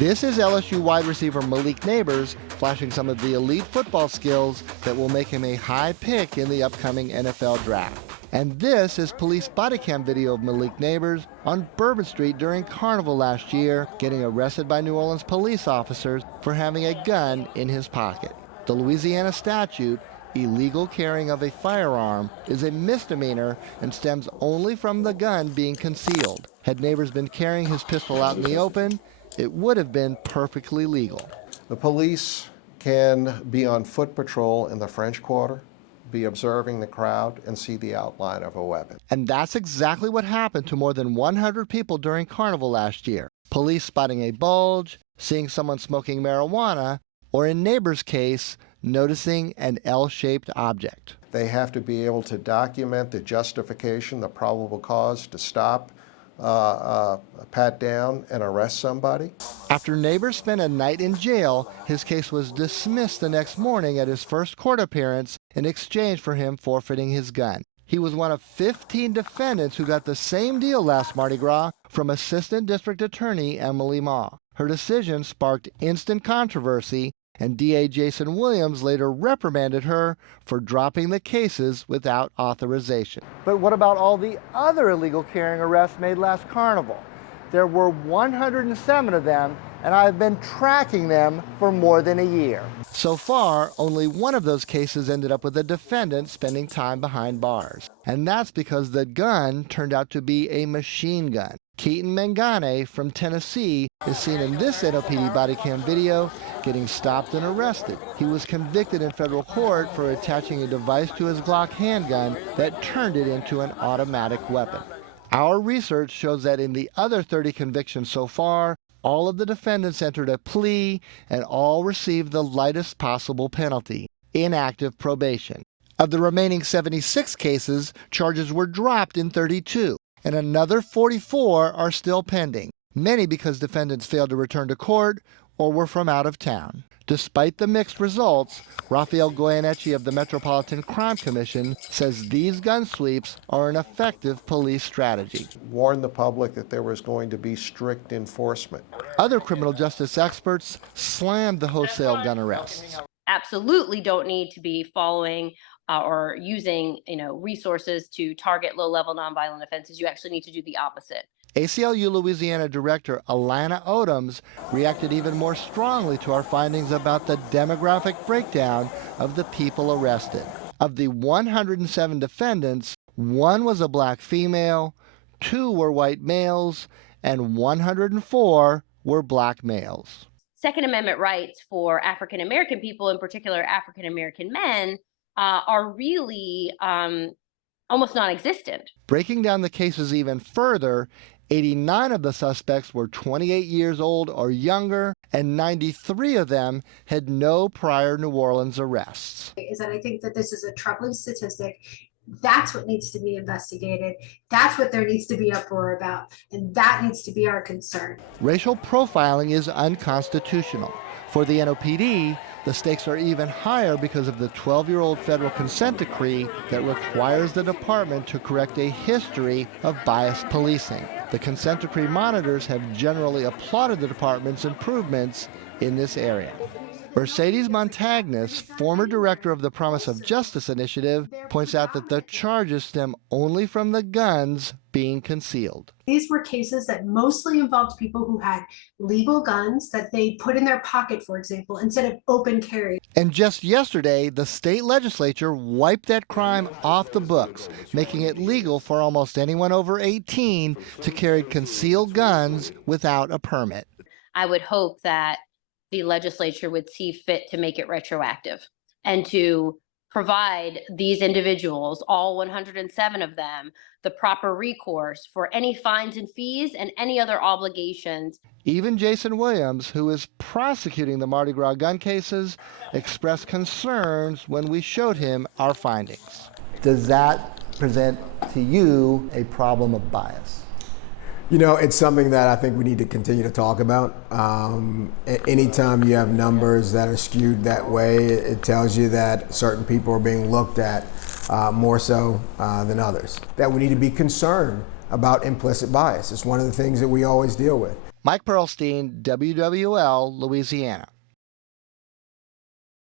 This is LSU wide receiver Malik Nabers flashing some of the elite football skills that will make him a high pick in the upcoming NFL draft. And this is police body cam video of Malik Nabers on Bourbon Street during Carnival last year, getting arrested by New Orleans police officers for having a gun in his pocket. The Louisiana statute, illegal carrying of a firearm, is a misdemeanor and stems only from the gun being concealed. Had Nabers been carrying his pistol out in the open, it would have been perfectly legal. The police can be on foot patrol in the French Quarter, be observing the crowd, and see the outline of a weapon. And that's exactly what happened to more than 100 people during Carnival last year. Police spotting a bulge, seeing someone smoking marijuana, or in Nabers' case, noticing an L-shaped object. They have to be able to document the justification, the probable cause to stop, pat down, and arrest somebody. After Nabers spent a night in jail, his case was dismissed the next morning at his first court appearance in exchange for him forfeiting his gun. He was one of 15 defendants who got the same deal last Mardi Gras from Assistant District Attorney Emily Ma. Her decision sparked instant controversy, and DA Jason Williams later reprimanded her for dropping the cases without authorization. But what about all the other illegal carrying arrests made last Carnival? There were 107 of them, and I've been tracking them for more than a year. So far, only one of those cases ended up with a defendant spending time behind bars. And that's because the gun turned out to be a machine gun. Keaton Mangane from Tennessee is seen in this NOPD body cam video getting stopped and arrested. He was convicted in federal court for attaching a device to his Glock handgun that turned it into an automatic weapon. Our research shows that in the other 30 convictions so far, all of the defendants entered a plea and all received the lightest possible penalty, inactive probation. Of the remaining 76 cases, charges were dropped in 32, and another 44 are still pending, many because defendants failed to return to court or were from out of town. Despite the mixed results, Rafael Goyeneche of the Metropolitan Crime Commission says these gun sweeps are an effective police strategy. Warn the public that there was going to be strict enforcement. Other criminal justice experts slammed the wholesale gun arrests. Absolutely don't need to be following or using resources to target low-level nonviolent offenses. You actually need to do the opposite. ACLU Louisiana Director Alana Odoms reacted even more strongly to our findings about the demographic breakdown of the people arrested. Of the 107 defendants, 1 was a black female, 2 were white males, and 104 were black males. Second Amendment rights for African American people, in particular African American men, are really almost non-existent. Breaking down the cases even further, 89 of the suspects were 28 years old or younger, and 93 of them had no prior New Orleans arrests. Is that I think that this is a troubling statistic. That's what needs to be investigated. That's what there needs to be uproar about, and that needs to be our concern. Racial profiling is unconstitutional. For the NOPD, the stakes are even higher because of the 12-year-old federal consent decree that requires the department to correct a history of biased policing. The consent decree monitors have generally applauded the department's improvements in this area. Mercedes Montagnes, former director of the Promise of Justice Initiative, points out that the charges stem only from the guns being concealed. These were cases that mostly involved people who had legal guns that they put in their pocket, for example, instead of open carry. And just yesterday, the state legislature wiped that crime off the books, making it legal for almost anyone over 18 to carry concealed guns without a permit. I would hope that the legislature would see fit to make it retroactive and to provide these individuals, all 107 of them, the proper recourse for any fines and fees and any other obligations. Even Jason Williams, who is prosecuting the Mardi Gras gun cases, expressed concerns when we showed him our findings. Does that present to you a problem of bias? You know, it's something that I think we need to continue to talk about. Anytime you have numbers that are skewed that way, it tells you that certain people are being looked at more so than others. That we need to be concerned about implicit bias. It's one of the things that we always deal with. Mike Perlstein, WWL, Louisiana.